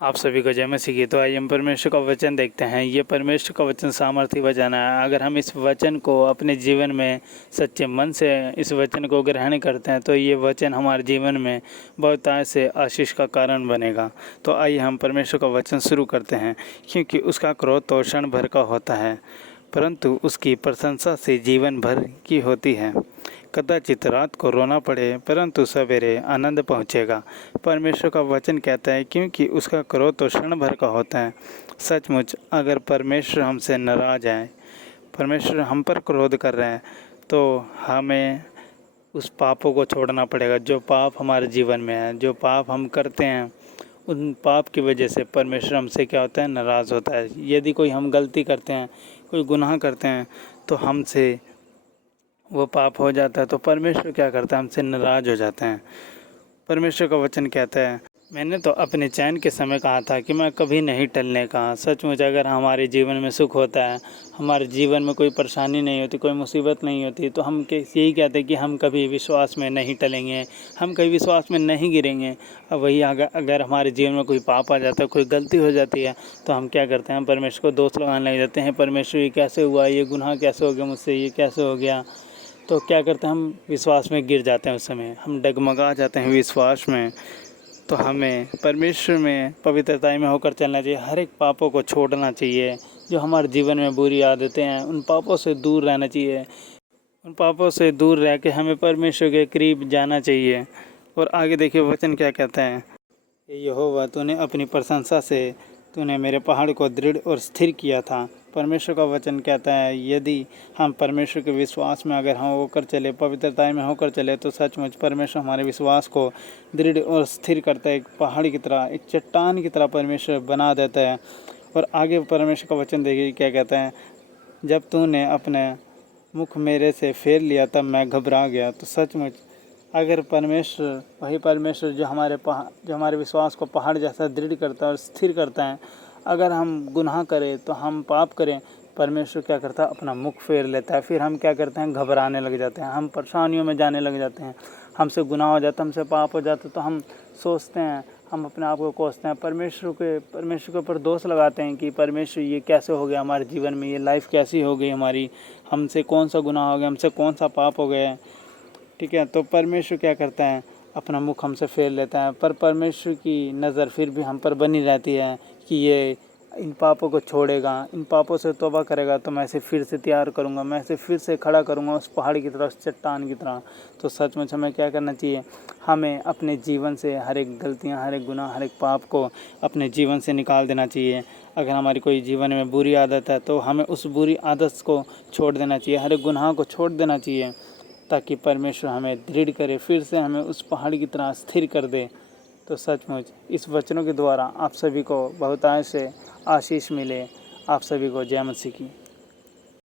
आप सभी को जय मसीह की। तो आइए हम परमेश्वर का वचन देखते हैं। ये परमेश्वर का वचन सामर्थी वचन है। अगर हम इस वचन को अपने जीवन में सच्चे मन से इस वचन को ग्रहण करते हैं तो ये वचन हमारे जीवन में बहुतायत से आशीष का कारण बनेगा। तो आइए हम परमेश्वर का वचन शुरू करते हैं। क्योंकि उसका क्रोध तो क्षण भर का होता है, परंतु उसकी प्रशंसा से जीवन भर की होती है। कदाचित रात को रोना पड़े, परंतु सवेरे आनंद पहुँचेगा। परमेश्वर का वचन कहता है क्योंकि उसका क्रोध तो क्षण भर का होता है। सचमुच अगर परमेश्वर हमसे नाराज़ है, परमेश्वर हम पर क्रोध कर रहे हैं, तो हमें उस पापों को छोड़ना पड़ेगा। जो पाप हमारे जीवन में है, जो पाप हम करते हैं, उन पाप की वजह से परमेश्वर हमसे क्या होता है, नाराज़ होता है। यदि कोई हम गलती करते हैं, कोई गुनाह करते हैं, तो हमसे वो पाप हो जाता है, तो परमेश्वर क्या करता है, हमसे नाराज़ हो जाते हैं। परमेश्वर का वचन कहता है, मैंने तो अपने चैन के समय कहा था कि मैं कभी नहीं टलने का। सचमुच अगर हमारे जीवन में सुख होता है, हमारे जीवन में कोई परेशानी नहीं होती, कोई मुसीबत नहीं होती, तो हम यही कहते हैं कि हम कभी विश्वास में नहीं टलेंगे, हम कभी विश्वास में नहीं गिरेंगे। अब वही अगर हमारे जीवन में कोई पाप आ जाता है, कोई गलती हो जाती है, तो हम क्या करते हैं, परमेश्वर को दोष लगाने लग जाते हैं। परमेश्वर ये कैसे हुआ, ये गुनाह कैसे हो गया मुझसे, ये कैसे हो गया। तो क्या करते हैं, हम विश्वास में गिर जाते हैं। उस समय हम डगमगा जाते हैं विश्वास में। तो हमें परमेश्वर में पवित्रता में होकर चलना चाहिए। हर एक पापों को छोड़ना चाहिए। जो हमारे जीवन में बुरी आदतें हैं, उन पापों से दूर रहना चाहिए। उन पापों से दूर रह के हमें परमेश्वर के करीब जाना चाहिए। और आगे देखिए वचन क्या कहता है, यहोवा तूने अपनी प्रशंसा से तूने मेरे पहाड़ को दृढ़ और स्थिर किया था। परमेश्वर का वचन कहता है, यदि हम परमेश्वर के विश्वास में अगर हम होकर चले, पवित्रता में होकर चले, तो सचमुच परमेश्वर हमारे विश्वास को दृढ़ और स्थिर करता है। एक पहाड़ की तरह, एक चट्टान की तरह परमेश्वर बना देता है। और आगे परमेश्वर का वचन देखिए क्या कहता है, जब तूने अपने मुख मेरे से फेर लिया तब मैं घबरा गया। तो सचमुच अगर परमेश्वर, वही परमेश्वर जो हमारे विश्वास को पहाड़ जैसा दृढ़ करता है और स्थिर करता है, अगर हम गुनाह करें, तो हम पाप करें, परमेश्वर क्या करता है, अपना मुख फेर लेता है। फिर हम क्या करते हैं, घबराने लग जाते हैं, हम परेशानियों में जाने लग जाते हैं। हमसे गुनाह हो जाता है, हमसे पाप हो जाता है, तो हम सोचते हैं, हम अपने आप को कोसते हैं, परमेश्वर के ऊपर दोष लगाते हैं कि परमेश्वर ये कैसे हो गया हमारे जीवन में, ये लाइफ कैसी हो गई हमारी, हमसे कौन सा गुनाह हो गया, हमसे कौन सा पाप हो गया है। ठीक है, तो परमेश्वर क्या करता है, अपना मुख हमसे फेर लेता है। पर परमेश्वर की नज़र फिर भी हम पर बनी रहती है कि ये इन पापों को छोड़ेगा, इन पापों से तौबा करेगा, तो मैं इसे फिर से तैयार करूँगा, मैं इसे फिर से खड़ा करूँगा उस पहाड़ की तरह, उस चट्टान की तरह। तो सचमुच हमें क्या करना चाहिए, हमें अपने जीवन से हर एक गलतियाँ, हर एक गुनाह, हर एक पाप को अपने जीवन से निकाल देना चाहिए। अगर हमारी कोई जीवन में बुरी आदत है, तो हमें उस बुरी आदत को छोड़ देना चाहिए, हर एक गुनाह को छोड़ देना चाहिए, ताकि परमेश्वर हमें दृढ़ करे, फिर से हमें उस पहाड़ की तरह स्थिर कर दे। तो सचमुच इस वचनों के द्वारा आप सभी को बहुतायत से आशीष मिले। आप सभी को जय मसीह की।